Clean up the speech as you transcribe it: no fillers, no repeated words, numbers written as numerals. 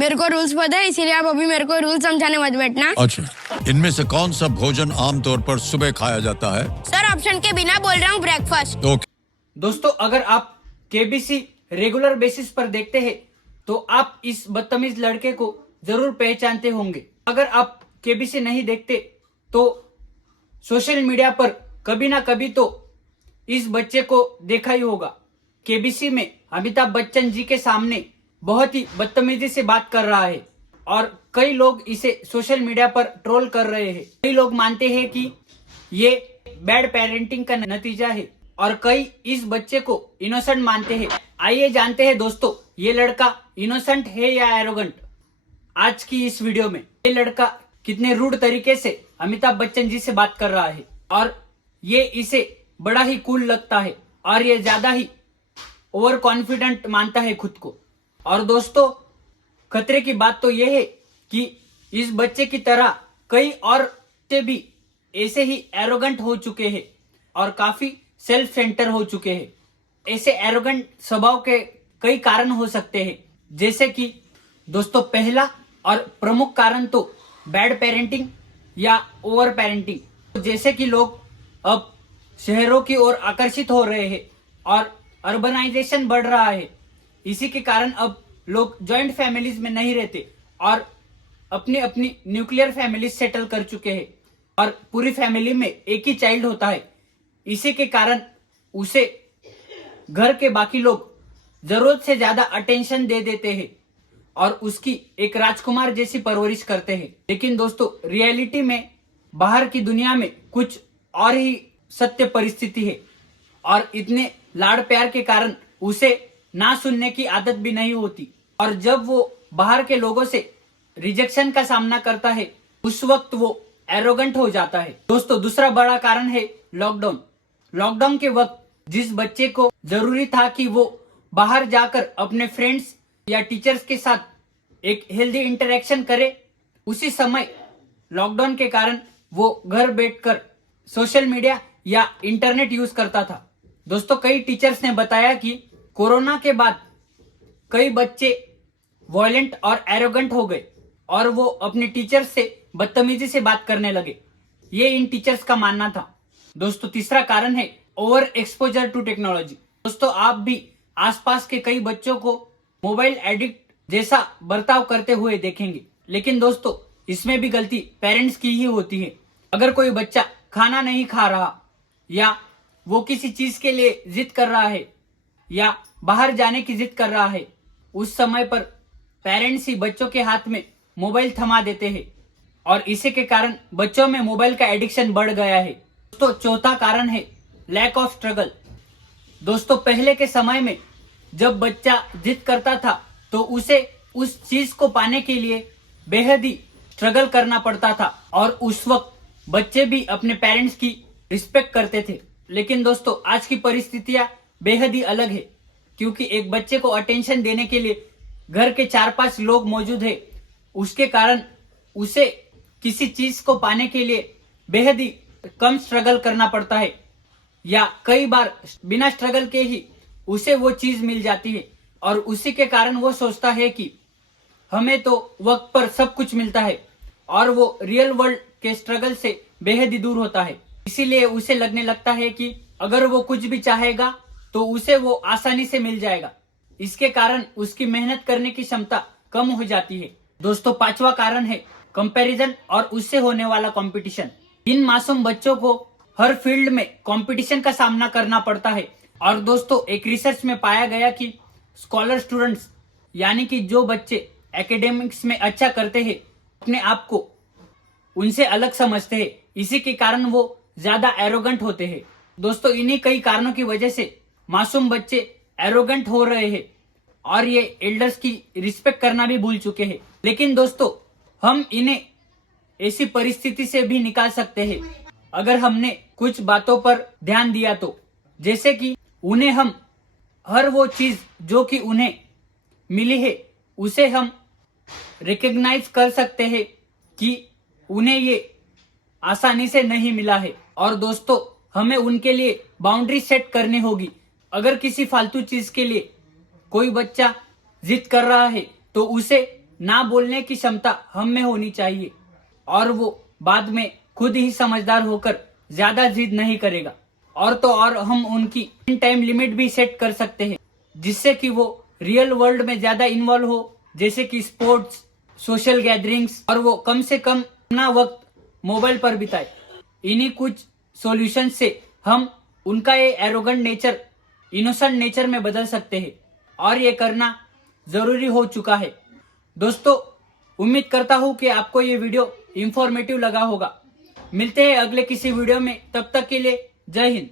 मेरे को रूल्स पता है, इसीलिए आप अभी मेरे को रूल्स समझाने मत बैठना। अच्छा, इनमें से कौन सा भोजन आमतौर पर सुबह खाया जाता है? सर ऑप्शन के बिना बोल रहा हूँ, ब्रेकफास्ट। ओके। दोस्तों, अगर आप केबीसी रेगुलर बेसिस पर देखते हैं तो आप इस बदतमीज लड़के को जरूर पहचानते होंगे। अगर आप केबीसी नहीं देखते तो सोशल मीडिया पर कभी ना कभी तो इस बच्चे को देखा ही होगा। केबीसी में अमिताभ बच्चन जी के सामने बहुत ही बदतमीजी से बात कर रहा है और कई लोग इसे सोशल मीडिया पर ट्रोल कर रहे हैं। कई लोग मानते हैं कि ये बैड पेरेंटिंग का नतीजा है और कई इस बच्चे को इनोसेंट मानते हैं। आइए जानते हैं दोस्तों, ये लड़का इनोसेंट है या एरोगेंट। आज की इस वीडियो में ये लड़का कितने रूड तरीके से अमिताभ बच्चन जी से बात कर रहा है और ये इसे बड़ा ही कूल लगता है और ये ज्यादा ही ओवर कॉन्फिडेंट मानता है खुद को। और दोस्तों, खतरे की बात तो यह है कि इस बच्चे की तरह कई और बच्चे भी ऐसे ही एरोगेंट हो चुके हैं और काफी सेल्फ सेंटर हो चुके हैं। ऐसे एरोगेंट स्वभाव के कई कारण हो सकते हैं, जैसे कि दोस्तों पहला और प्रमुख कारण तो बैड पेरेंटिंग या ओवर पेरेंटिंग। जैसे कि लोग अब शहरों की ओर आकर्षित हो रहे हैं और अर्बनाइजेशन बढ़ रहा है, इसी के कारण अब लोग जॉइंट फैमिलीज में नहीं रहते और अपनी अपनी न्यूक्लियर फैमिलीज सेटल कर चुके हैं और पूरी फैमिली में एक ही चाइल्ड होता है। इसी के कारण उसे घर के बाकी लोग जरूरत से ज्यादा अटेंशन दे देते हैं और उसकी एक राजकुमार जैसी परवरिश करते हैं। लेकिन दोस्तों, रियलिटी में बाहर की दुनिया में कुछ और ही सत्य परिस्थिति है और इतने लाड़ प्यार के कारण उसे ना सुनने की आदत भी नहीं होती और जब वो बाहर के लोगों से रिजेक्शन का सामना करता है उस वक्त वो एरोगेंट हो जाता है। दोस्तों, दूसरा बड़ा कारण है लॉकडाउन। लॉकडाउन के वक्त जिस बच्चे को जरूरी था कि वो बाहर जाकर अपने फ्रेंड्स या टीचर्स के साथ एक हेल्दी इंटरेक्शन करे, उसी समय लॉकडाउन के कारण वो घर बैठकर सोशल मीडिया या इंटरनेट यूज करता था। दोस्तों, कई टीचर्स ने बताया कि कोरोना के बाद कई बच्चे वायलेंट और एरोगेंट हो गए और वो अपने टीचर्स से बदतमीजी से बात करने लगे। ये इन टीचर्स का मानना था। दोस्तों, तीसरा कारण है ओवर एक्सपोजर टू टेक्नोलॉजी। दोस्तों, आप भी आसपास के कई बच्चों को मोबाइल एडिक्ट जैसा बर्ताव करते हुए देखेंगे, लेकिन दोस्तों इसमें भी गलती पेरेंट्स की ही होती है। अगर कोई बच्चा खाना नहीं खा रहा या वो किसी चीज के लिए जिद कर रहा है या बाहर जाने की जिद कर रहा है, उस समय पर पेरेंट्स ही बच्चों के हाथ में मोबाइल थमा देते हैं और इसी के कारण बच्चों में मोबाइल का एडिक्शन बढ़ गया है। दोस्तों, चौथा कारण है लैक ऑफ स्ट्रगल। दोस्तों, पहले के समय में जब बच्चा जिद करता था तो उसे उस चीज को पाने के लिए बेहद ही स्ट्रगल करना पड़ता था और उस वक्त बच्चे भी अपने पेरेंट्स की रिस्पेक्ट करते थे। लेकिन दोस्तों, आज की परिस्थितियां बेहद ही अलग है, क्योंकि एक बच्चे को अटेंशन देने के लिए घर के 4-5 लोग मौजूद है। उसके कारण उसे किसी चीज को पाने के लिए बेहद ही कम स्ट्रगल करना पड़ता है या कई बार बिना स्ट्रगल के ही उसे वो चीज मिल जाती है और उसी के कारण वो सोचता है कि हमें तो वक्त पर सब कुछ मिलता है और वो रियल वर्ल्ड के स्ट्रगल से बेहद ही दूर होता है। इसीलिए उसे लगने लगता है कि अगर वो कुछ भी चाहेगा तो उसे वो आसानी से मिल जाएगा। इसके कारण उसकी मेहनत करने की क्षमता कम हो जाती है। दोस्तों, पांचवा कारण है कंपैरिजन और उससे होने वाला कंपटीशन। इन मासूम बच्चों को हर फील्ड में कंपटीशन का सामना करना पड़ता है और दोस्तों, एक रिसर्च में पाया गया कि स्कॉलर स्टूडेंट्स यानी कि जो बच्चे एकेडमिक्स में अच्छा करते हैं अपने आप को उनसे अलग समझते हैं, इसी के कारण वो ज्यादा एरोगेंट होते हैं। दोस्तों, इन्हीं कई कारणों की वजह से मासूम बच्चे एरोगेंट हो रहे हैं और ये एल्डर्स की रिस्पेक्ट करना भी भूल चुके हैं। लेकिन दोस्तों, हम इन्हें ऐसी परिस्थिति से भी निकाल सकते हैं अगर हमने कुछ बातों पर ध्यान दिया तो। जैसे कि उन्हें हम हर वो चीज जो कि उन्हें मिली है उसे हम रिकॉग्नाइज कर सकते हैं कि उन्हें ये आसानी से नहीं मिला है और दोस्तों, हमें उनके लिए बाउंड्री सेट करनी होगी। अगर किसी फालतू चीज के लिए कोई बच्चा जिद कर रहा है तो उसे ना बोलने की क्षमता हम में होनी चाहिए और वो बाद में खुद ही समझदार होकर ज्यादा जिद नहीं करेगा। और तो और हम उनकी टाइम लिमिट भी सेट कर सकते हैं जिससे कि वो रियल वर्ल्ड में ज्यादा इन्वॉल्व हो, जैसे कि स्पोर्ट्स, सोशल गैदरिंग्स, और वो कम से कम अपना वक्त मोबाइल पर बिताए। इन्हीं कुछ सॉल्यूशन से हम उनका ये एरोगेंट नेचर इनोसेंट नेचर में बदल सकते हैं और ये करना जरूरी हो चुका है। दोस्तों, उम्मीद करता हूँ कि आपको ये वीडियो इंफॉर्मेटिव लगा होगा। मिलते हैं अगले किसी वीडियो में, तब तक के लिए जय हिंद।